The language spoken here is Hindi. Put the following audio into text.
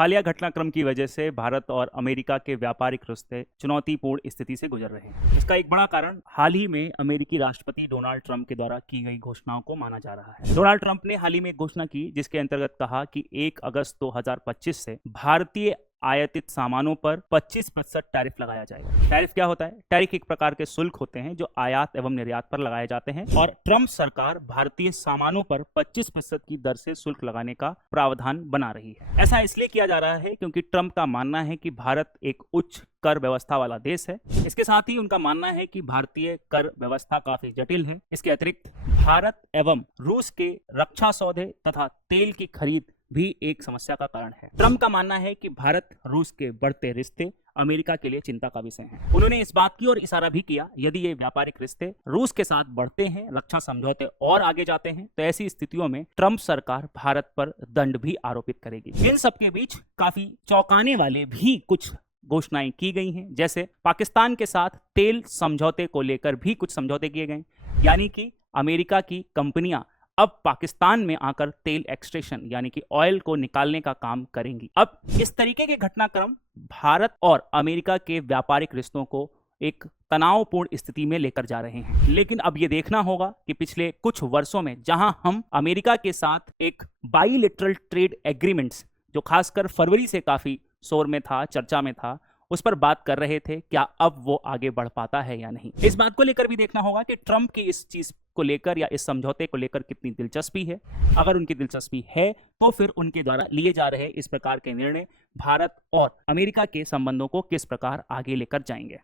हालिया घटनाक्रम की वजह से भारत और अमेरिका के व्यापारिक रिश्ते चुनौतीपूर्ण स्थिति से गुजर रहे हैं। इसका एक बड़ा कारण हाल ही में अमेरिकी राष्ट्रपति डोनाल्ड ट्रंप के द्वारा की गई घोषणाओं को माना जा रहा है। डोनाल्ड ट्रंप ने हाल ही में एक घोषणा की जिसके अंतर्गत कहा कि 1 अगस्त 2025 से भारतीय आयातित सामानों पर 25% टैरिफ लगाया जाएगा। टैरिफ क्या होता है? टैरिफ एक प्रकार के शुल्क होते हैं जो आयात एवं निर्यात पर लगाए जाते हैं और ट्रंप सरकार भारतीय सामानों पर 25% की दर से शुल्क लगाने का प्रावधान बना रही है। ऐसा इसलिए किया जा रहा है क्योंकि ट्रंप का मानना है कि भारत एक उच्च कर व्यवस्था वाला देश है। इसके साथ ही उनका मानना है कि भारतीय कर व्यवस्था काफी जटिल है। इसके अतिरिक्त भारत एवं रूस के रक्षा सौदे तथा तेल की खरीद भी एक समस्या का कारण है। ट्रंप का मानना है कि भारत रूस के बढ़ते रिश्ते अमेरिका के लिए चिंता का विषय हैं। उन्होंने इस बात की ओर इशारा भी किया यदि ये व्यापारिक रिश्ते रूस के साथ बढ़ते हैं, रक्षा समझौते और आगे जाते हैं तो ऐसी स्थितियों में ट्रंप सरकार भारत पर दंड भी आरोपित करेगी। इन सबके बीच काफी चौंकाने वाले भी कुछ घोषणाएं की गई हैं, जैसे पाकिस्तान के साथ तेल समझौते को लेकर भी कुछ समझौते किए गए, यानी कि अमेरिका की कंपनियां अब पाकिस्तान में आकर तेल एक्सट्रैक्शन यानी कि ऑयल को निकालने का काम करेंगी। अब इस तरीके के घटनाक्रम भारत और अमेरिका के व्यापारिक रिश्तों को एक तनावपूर्ण स्थिति में लेकर जा रहे हैं। लेकिन अब यह देखना होगा कि पिछले कुछ वर्षों में जहां हम अमेरिका के साथ एक बाइलेटरल ट्रेड एग्रीमेंट्स जो खासकर फरवरी से काफी शोर में था, चर्चा में था, उस पर बात कर रहे थे, क्या अब वो आगे बढ़ पाता है या नहीं। इस बात को लेकर भी देखना होगा कि ट्रंप की इस चीज को लेकर या इस समझौते को लेकर कितनी दिलचस्पी है। अगर उनकी दिलचस्पी है तो फिर उनके द्वारा लिए जा रहे इस प्रकार के निर्णय भारत और अमेरिका के संबंधों को किस प्रकार आगे लेकर जाएंगे।